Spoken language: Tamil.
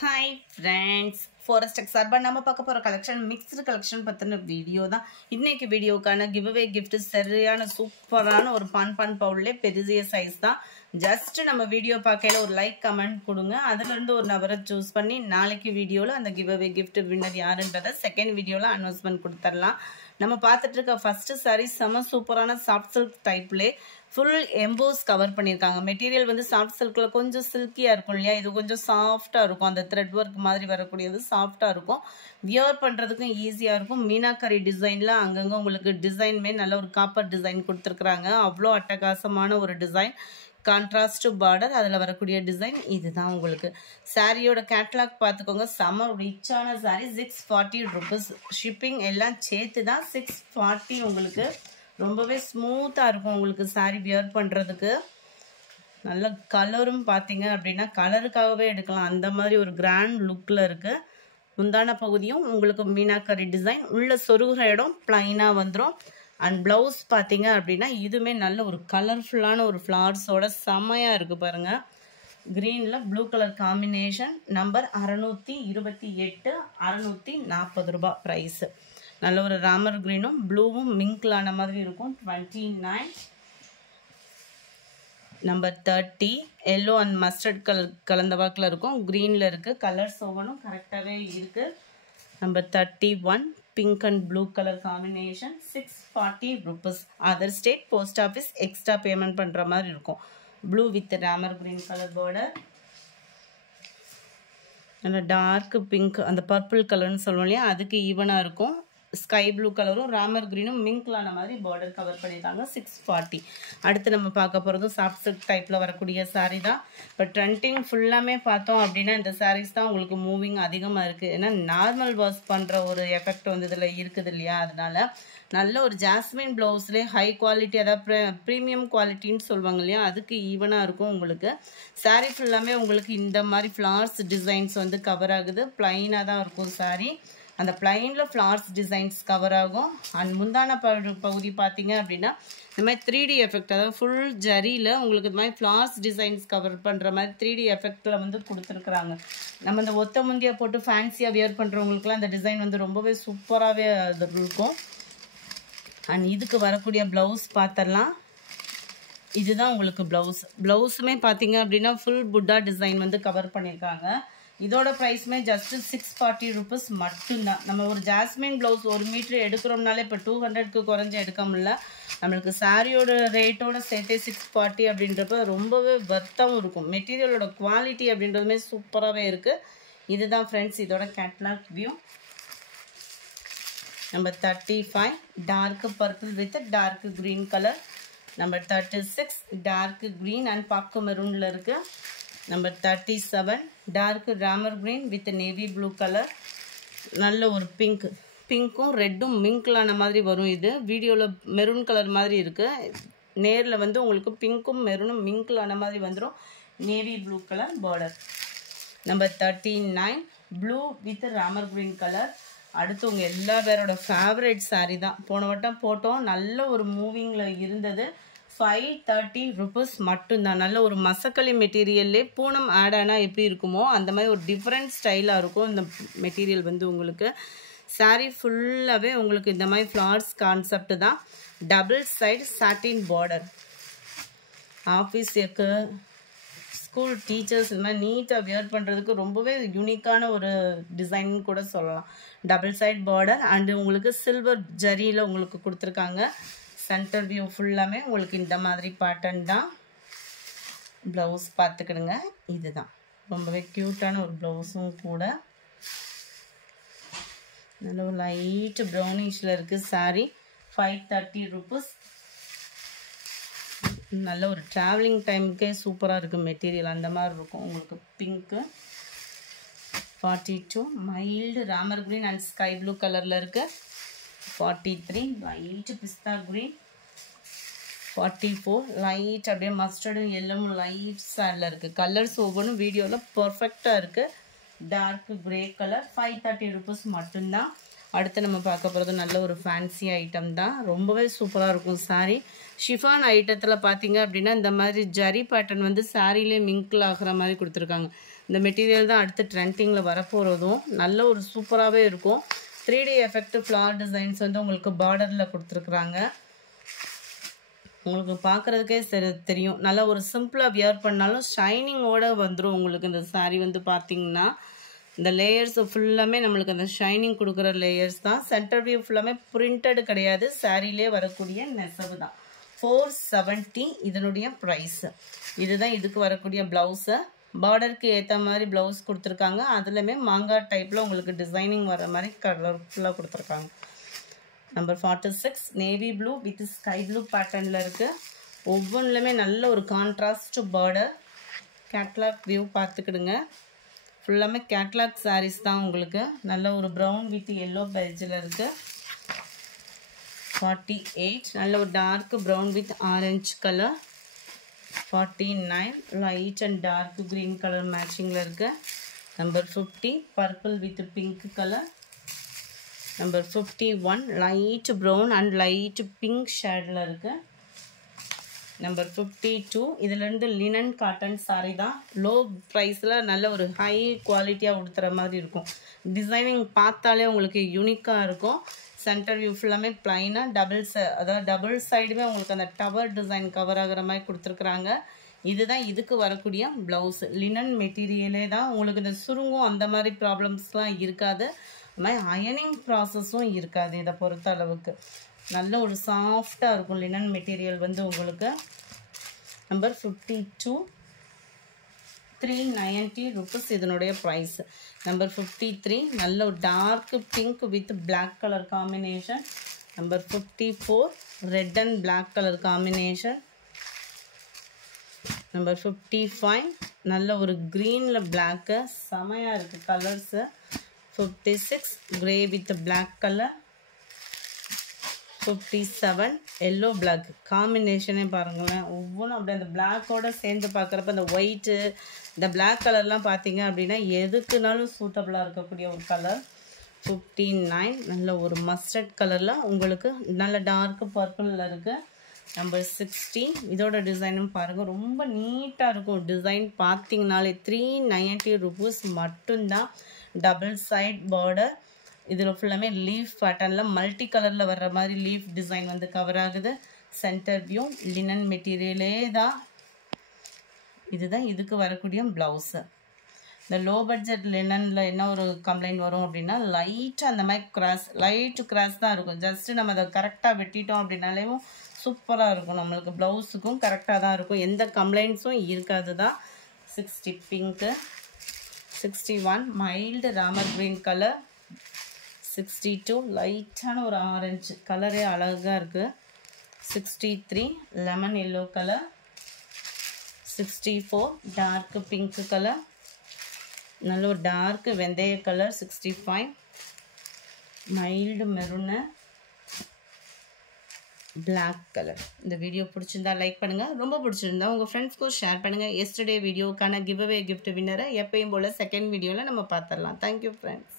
Hi friends, Forest Exarban நம்ம பார்க்க போற கலெக்ஷன் மிக்ஸ்டு கலெக்ஷன் பத்தின வீடியோ தான். இன்னைக்கு வீடியோக்கான giveaway gift சரியான சூப்பரான ஒரு பான் பவுல்ல பெரிய சைஸ் தான். ஜஸ்ட் நம்ம வீடியோ பார்க்கையில ஒரு லைக் கமெண்ட் கொடுங்க. அதுல இருந்து ஒரு நபரை சூஸ் பண்ணி நாளைக்கு வீடியோல அந்த giveaway gift வின்னர் யாருன்றத செகண்ட் வீடியோல அனௌன்ஸ்மென்ட் கொடுத்துறலாம். நம்ம பார்த்துட்டு இருக்க ஃபர்ஸ்ட் saree செம சூப்பரான சாஃப்ட் சில்க் டைப்ல full emboss கவர் பண்ணிருக்காங்க. மெட்டீரியல் வந்து சாஃப்ட் சில்க்ல கொஞ்சம் சில்கியா இருக்கும் இல்லையா, இது கொஞ்சம் சாஃப்டா இருக்கும். அந்த த்ரெட் ஒர்க் மாதிரி வரக்கூடியது சாஃப்டா இருக்கும். வியர் பண்றதுக்கும் ஈஸியா இருக்கும். மீனாக்கரி டிசைன்ல அங்கங்க உங்களுக்கு டிசைன்மே நல்ல ஒரு காப்பர் டிசைன் கொடுத்துருக்காங்க. அவ்வளோ அட்டகாசமான ஒரு டிசைன். கான்ட்ராஸ்ட் பார்டர், அதில் வரக்கூடிய டிசைன் இதுதான். உங்களுக்கு சாரியோட கேட்லாக் பார்த்துக்கோங்க. செம ரிச்சான சாரி. 640 rupees. ஷிப்பிங் எல்லாம் சேர்த்து தான் 640. உங்களுக்கு ரொம்பவே ஸ்மூத்தாக இருக்கும். உங்களுக்கு சாரி வியர் பண்ணுறதுக்கு நல்ல கலரும் பார்த்தீங்க அப்படின்னா கலருக்காகவே எடுக்கலாம். அந்த மாதிரி ஒரு கிராண்ட் லுக்கில் இருக்குது. முந்தான பகுதியும் உங்களுக்கு மீனாக்கரி டிசைன், உள்ள சொருகிற இடம் பிளைனாக வந்துடும். அண்ட் ப்ளவுஸ் பார்த்தீங்க அப்படின்னா இதுவுமே நல்ல ஒரு கலர்ஃபுல்லான ஒரு ஃப்ளார்ஸோட செம்மையாக இருக்குது பாருங்கள். க்ரீனில் ப்ளூ கலர் காம்பினேஷன். நம்பர் 628, 640 ரூபா ப்ரைஸு. நல்ல ஒரு ராமர் க்ரீனும் ப்ளூவும் மிங்க்லான மாதிரி இருக்கும். 29. Number 30 yellow and mustard colour கலந்த வாக்கில் இருக்கும். க்ரீனில் இருக்குது. கலர்ஸ் ஒவ்வொன்றும் கரெக்டாகவே இருக்குது. Number 31 pink and blue colour combination. 640 rupees. Other state post office extra payment பண்ணுற மாதிரி இருக்கும். Blue with Ramar green colour border. நல்லா டார்க் பிங்க், அந்த பர்பிள் கலர்னு சொல்லுவோம் இல்லையா, அதுக்கு ஈவனாக இருக்கும். ஸ்கை ப்ளூ கலரும் ராமர் க்ரீனும் மிங்க்லான மாதிரி பார்டர் கவர் பண்ணியிருக்காங்க. 640. அடுத்து நம்ம பார்க்க போகிறதும் சாஃப்ட் சில்க் டைப்பில் வரக்கூடிய சாரீ தான். இப்போ ட்ரெண்டிங் ஃபுல்லாமே பார்த்தோம் அப்படின்னா இந்த சாரீஸ் தான் உங்களுக்கு மூவிங் அதிகமாக இருக்குது. ஏன்னா நார்மல் வாஷ் பண்ணுற ஒரு எஃபெக்ட் வந்து இதில் இருக்குது இல்லையா, அதனால நல்ல ஒரு ஜாஸ்மின் ப்ளவுஸ்லேயே ஹை குவாலிட்டி, அதாவது ப்ரீமியம் குவாலிட்டின்னு சொல்லுவாங்க இல்லையா, அதுக்கு ஈவனாக இருக்கும். உங்களுக்கு சாரீ ஃபுல்லாமே உங்களுக்கு இந்த மாதிரி ஃப்ளார்ஸ் டிசைன்ஸ் வந்து கவர் ஆகுது. ப்ளைனாக தான் இருக்கும் சாரீ. அந்த பிளைனில் ஃப்ளார்ஸ் டிசைன்ஸ் கவர் ஆகும். அண்ட் முந்தான பகுதி பார்த்தீங்க அப்படின்னா இந்த மாதிரி 3D எஃபெக்ட், அதாவது ஃபுல் ஜரியில் உங்களுக்கு இந்த மாதிரி ஃப்ளார்ஸ் டிசைன்ஸ் கவர் பண்ணுற மாதிரி 3D எஃபெக்டில் வந்து கொடுத்துருக்குறாங்க. நம்ம இந்த ஒத்த முந்தியை போட்டு ஃபேன்சியாக வியர் பண்ணுறவங்களுக்குலாம் இந்த டிசைன் வந்து ரொம்பவே சூப்பராகவே இருக்கும். அண்ட் இதுக்கு வரக்கூடிய ப்ளவுஸ் பார்த்துடலாம். இதுதான் உங்களுக்கு ப்ளவுஸுமே பார்த்தீங்க அப்படின்னா ஃபுல் புட்டா டிசைன் வந்து கவர் பண்ணியிருக்காங்க. இதோட ப்ரைஸுமே ஜஸ்ட் 640 rupees மட்டும்தான். நம்ம ஒரு ஜாஸ்மின் ப்ளவுஸ் 1 மீட்டர் எடுக்கிறோம்னாலே இப்போ 200க்கு குறைஞ்சி எடுக்க முடியல. நம்மளுக்கு சாரியோட ரேட்டோட சேர்த்தே 640 அப்படின்றப்ப ரொம்பவே வர்த்தாகவும் இருக்கும். மெட்டீரியலோட குவாலிட்டி அப்படின்றதுமே சூப்பராகவே இருக்குது. இதுதான் ஃப்ரெண்ட்ஸ் இதோட catalog view. Number 35 dark purple with dark green colour. Number 36 dark green and பாக்கு மெரூனில் இருக்குது. நம்பர் 37 டார்க் ராமர் green with navy blue colour. நல்ல ஒரு பிங்க்கும் ரெட்டும் மிங்க்லான மாதிரி வரும். இது வீடியோவில் மெரூன் கலர் மாதிரி இருக்குது. நேரில் வந்து உங்களுக்கு பிங்க்கும் மெரூனும் மிங்க்லான மாதிரி வந்துடும். Navy blue colour border. Number 39 blue with Ramar green colour. அடுத்து உங்கள் எல்லா பேரோட ஃபேவரட் சாரீ தான். போன வட்டம் போட்டோம், நல்ல ஒரு மூவிங்கில் இருந்தது. 530 rupees மட்டும்தான். நல்ல ஒரு மசக்களி மெட்டீரியல்லே பூனம் ஆட் ஆனால் எப்படி இருக்குமோ அந்த மாதிரி ஒரு டிஃப்ரெண்ட் ஸ்டைலாக இருக்கும் இந்த மெட்டீரியல் வந்து. உங்களுக்கு சாரீ ஃபுல்லாகவே உங்களுக்கு இந்த மாதிரி ஃப்ளார்ஸ் கான்செப்ட் தான். டபுள் சைடு சாட்டின் பார்டர். ஆஃபீஸுக்கு ஸ்கூல் டீச்சர்ஸ் இந்த மாதிரி நீட்டாக வியர் பண்ணுறதுக்கு ரொம்பவே யூனிக்கான ஒரு டிசைன் கூட சொல்லலாம். டபுள் சைட் பார்டர் அண்டு உங்களுக்கு சில்வர் ஜரியில் உங்களுக்கு கொடுத்துருக்காங்க. சென்டர் வியூ ஃபுல்லாமே உங்களுக்கு இந்த மாதிரி பேட்டர்ன் தான். ப்ளவுஸ் பார்த்துக்கிடுங்க. இதுதான் ரொம்பவே க்யூட்டான ஒரு ப்ளவுஸும் கூட. நல்ல ஒரு லைட் ப்ரௌனிஷில் இருக்குது சாரீ. 530 rupees. நல்ல ஒரு ட்ராவலிங் டைமுக்கே சூப்பராக இருக்குது மெட்டீரியல். அந்த மாதிரி இருக்கும் உங்களுக்கு. பிங்க்கு 42 மைல்டு ராமர் க்ரீன் அண்ட் ஸ்கை ப்ளூ கலரில் இருக்குது. 43 லைட் பிஸ்தா க்ரீன். 44 லைட் அப்படியே மஸ்டர்டும் எல்லோவும் லைட் சாண்டில் இருக்குது. கலர்ஸ் ஒவ்வொன்றும் வீடியோவில் பர்ஃபெக்டாக இருக்குது. Dark grey colour. 530 rupees மட்டும்தான். அடுத்து நம்ம பார்க்க போகிறது நல்ல ஒரு ஃபேன்சி ஐட்டம் தான். ரொம்பவே சூப்பராக இருக்கும் சாரீ. ஷிஃபான் ஐட்டத்தில் பார்த்தீங்க அப்படின்னா இந்த மாதிரி ஜரி பேட்டர்ன் வந்து சாரிலே மிங்கிள் ஆகிற மாதிரி கொடுத்துருக்காங்க. இந்த மெட்டீரியல் தான் அடுத்து ட்ரெண்டிங்கில் வரப்போகிறதும் நல்ல ஒரு சூப்பராகவே இருக்கும். 3D எஃபெக்ட் ஃப்ளார் டிசைன்ஸ் வந்து உங்களுக்கு பார்டரில் கொடுத்துருக்குறாங்க. உங்களுக்கு பார்க்குறதுக்கே தெரியும். நல்லா ஒரு சிம்பிளாக வியர் பண்ணாலும் ஷைனிங்கோடு வந்துடும் உங்களுக்கு. இந்த சாரீ வந்து பார்த்திங்கன்னா இந்த லேயர்ஸ் ஃபுல்லாமே நம்மளுக்கு அந்த ஷைனிங் கொடுக்குற லேயர்ஸ் தான். சென்டர் வியூ ஃபுல்லாமே பிரிண்டட் கிடையாது, சாரீலே வரக்கூடிய நெசவு தான். 470 இதனுடைய ப்ரைஸு. இதுதான் இதுக்கு வரக்கூடிய ப்ளவுஸு. பார்டருக்கு ஏற்ற மாதிரி ப்ளவுஸ் கொடுத்துருக்காங்க. அதுலேயுமே மாங்காய் டைப்பில் உங்களுக்கு டிசைனிங் வர மாதிரி கலர்ஃபுல்லாக கொடுத்துருக்காங்க. Number 46 navy blue with sky blue பேட்டர்னில் இருக்குது. ஒவ்வொன்றுலையுமே நல்ல ஒரு கான்ட்ராஸ்ட் பார்டர். கேட்லாக் வியூ பார்த்துக்கிடுங்க. ஃபுல்லாமே கேட்லாக் சாரீஸ் தான் உங்களுக்கு. நல்ல ஒரு ப்ரௌன் வித் எல்லோ பேஜில் இருக்குது. 48 நல்ல ஒரு dark brown with orange colour. 49 light and dark green colour மேட்சிங்கில் இருக்குது. Number 50 purple with pink colour. Number 51 light brown and light pink ஷேடில் இருக்குது. நம்பர் 52 இதுலேருந்து லினன் காட்டன் சாரீ தான். லோ ப்ரைஸில் நல்ல ஒரு ஹை குவாலிட்டியாக உடுத்துற மாதிரி இருக்கும். டிசைனிங் பார்த்தாலே உங்களுக்கு யூனிக்காக இருக்கும். சென்டர் வியூ ஃபுல்லாமே ப்ளைனாக அதாவது டபுள் சைடுமே உங்களுக்கு அந்த டவர் டிசைன் கவர் ஆகிற மாதிரி கொடுத்துருக்குறாங்க. இதுதான் இதுக்கு வரக்கூடிய ப்ளவுஸ். லினன் மெட்டீரியலே தான். உங்களுக்கு இந்த சுருங்கும் அந்த மாதிரி ப்ராப்ளம்ஸ்லாம் இருக்காது. அது மாதிரி அயனிங் ப்ராசஸும் இருக்காது. இதை பொறுத்த அளவுக்கு நல்ல ஒரு சாஃப்டாக இருக்கும் லினன் மெட்டீரியல் வந்து உங்களுக்கு. நம்பர் 52 390 ருபீஸ் இதனுடைய ப்ரைஸ். நம்பர் 53 நல்ல ஒரு dark pink with black colour combination. Number 54 red and black colour combination. Number 55 நல்ல ஒரு க்ரீனில் பிளாக்கு செமையாக இருக்குது colours. 56 grey with black colour. 57 yellow black காம்பினேஷனே பாருங்களேன். ஒவ்வொன்றும் அப்படியே அந்த பிளாக்கோடு சேர்ந்து பார்க்குறப்ப அந்த ஒயிட்டு இந்த பிளாக் கலர்லாம் பார்த்தீங்க அப்படின்னா எதுக்குனாலும் சூட்டபுளாக இருக்கக்கூடிய ஒரு கலர். 59 நல்ல ஒரு மஸ்டர்ட் கலரில் உங்களுக்கு நல்ல டார்க் பர்பிளில் இருக்குது. நம்பர் 60 இதோட டிசைனும் பாருங்கள் ரொம்ப நீட்டாக இருக்கும். டிசைன் பார்த்தீங்கனாலே 390 ருபீஸ் மட்டும்தான். Double side border. இதில் ஃபுல்லாமே லீஃப் பேட்டர்னில் மல்டி கலரில் வர்ற மாதிரி லீஃப் டிசைன் வந்து கவர் ஆகுது. சென்டர் வியூ லினன் மெட்டீரியலே தான். இதுதான் இதுக்கு வரக்கூடிய ப்ளவுஸு. இந்த லோ பட்ஜெட் லினனில் என்ன ஒரு கம்ப்ளைண்ட் வரும் அப்படின்னா லைட்டாக அந்த மாதிரி லைட்டு கிராஸ் தான் இருக்கும். ஜஸ்ட்டு நம்ம அதை கரெக்டாக வெட்டிட்டோம் அப்படின்னாலேயும் சூப்பராக இருக்கும். நம்மளுக்கு ப்ளவுஸுக்கும் கரெக்டாக தான் இருக்கும். எந்த கம்ப்ளைண்ட்ஸும் இருக்காது தான். 60 பிங்க்கு. 61 மைல்டு ராமர் க்ரீன் கலர். 62 லைட்டான ஒரு ஆரஞ்சு கலரே அழகாக இருக்குது. 63 lemon yellow colour. 64 dark pink colour. நல்ல ஒரு டார்க் வெந்தய colour. 65 mild maroon black colour. இந்த வீடியோ பிடிச்சிருந்தா லைக் பண்ணுங்கள். ரொம்ப பிடிச்சிருந்தா உங்கள் ஃப்ரெண்ட்ஸ்க்கும் ஷேர் பண்ணுங்கள். எஸ்டர்டே வீடியோக்கான கிவ் அவே கிஃப்ட் வின்னரை எப்பயும் போல் செகண்ட் வீடியோவில் நம்ம பார்த்துடலாம். Thank you friends.